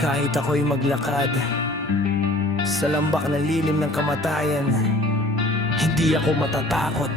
Kahit ako'y maglakad sa lambak ng lilim ng kamatayan, hindi ako matatakot.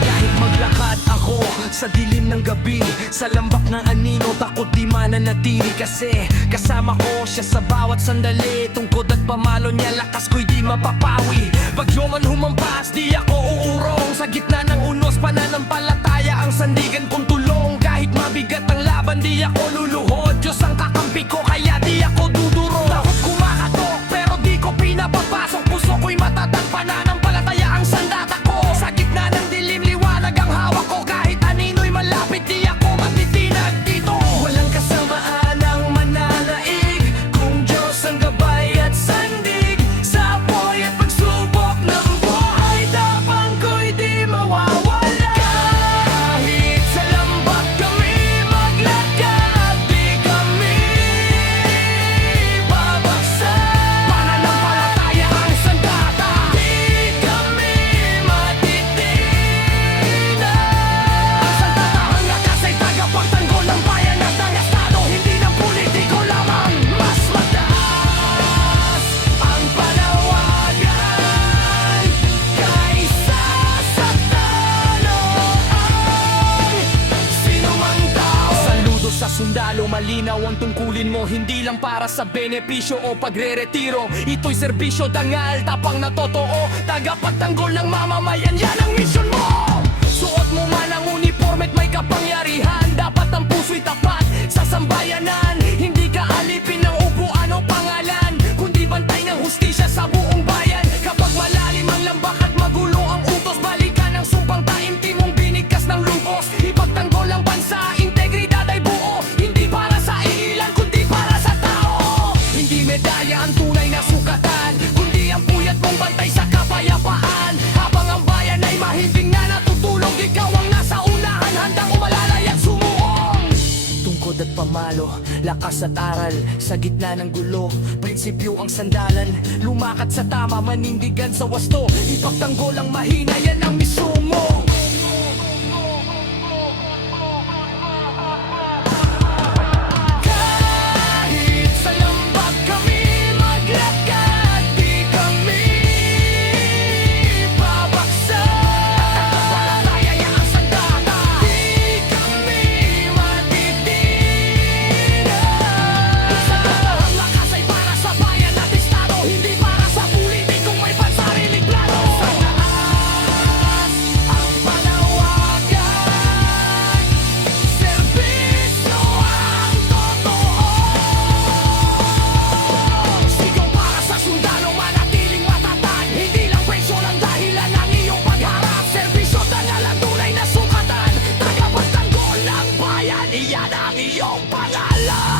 Kahit maglakad ako sa dilim ng gabi, sa lambak ng anino, takot di mananatili. Kasi kasama ko siya sa bawat sandali. Tungkod at pamalo niya, lakas ko'y di mapapawi. Bagyo man humampas, di ako uurong. Sa gitna ng unos, pananampalataya ang sandigan kong tulong. Kahit mabigat ang laban, di ako luluhod. Diyos ang kakampi ko, kaya di ako duduro. Takot kumakatok, pero di ko pinapapasok. Puso ko'y matatag, pananampalataya ang sandata ko. Sa gitna ng dilim, liwanag ang hawak ko. Kahit anino'y malapit, di ako matitinag dito. Walang kasamaan ang mananaig, kung Diyos ang gabay at sandig. Sa apoy at pagsubok ng buhay, tapang ko'y di mawawala. Kahit sa lambak kami maglakad, di kami babagsak. Pananampalataya ang sandata, di kami matitinag. Ang sandata, ang lakas ay tagapagtanggol ng bayan at ng estado, hindi ng politiko lamang. Mas mataas ang panawagan kaysa sa tanong sino mang tao. Saludo sa sundalo, malinaw ang tungkulin mo. Hindi lang para sa benepisyo o pagre-retiro. Ito'y serbisyo, dangal, tapang na totoo. Tagapagtanggol ng mamamayan, yan ang misyon mo. Suot mo man ang uniforme at may kapangyarihan, dapat ang puso'y tapat sa sambayanan. Hindi ka alipin ng upuan o pangalan, kundi bantay ng hustisya sa buong bayan. Kapag malalim ang lambak at magulo ang utos, balikan ang sumpang taimtim mong binigkas ng lubos. Ipagtanggol ang bansa, integridad ay buo. Hindi para sa ilan, kundi para sa tao. Hindi medalya ang tunay na sukatan, kundi ang puyat mong bantay sa kapayapaan. Habang ang bayan ay mahimbing na natutulog, ikaw ang nasa unahan, handang umalalay at sumuong. Tungkod at pamalo, lakas at aral, sa gitna ng gulo, prinsipyo ang sandalan. Lumakad sa tama, manindigan sa wasto. Ipagtanggol ang mahina, yan ang misyon mo. Kahit sa lambak kami maglakad, di kami babagsak. Pananampalataya ang sandata, di kami matitinag. Ang sandata, ang lakas ay para sa bayan at estado, hindi para sa politikong may pansariling plano. Sa taas ang panawagan, serbisyo ang totoo. Sigaw para sa sundalo, manatiling matatag. Hindi lang presyon ang dahilan ng iyong pagharap. Serbisyo, dangal ang tunay na sukatan. Tagapagtanggol ng bayan, iyan ang iyong pangalan.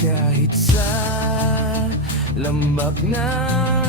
Kahit sa lambak ng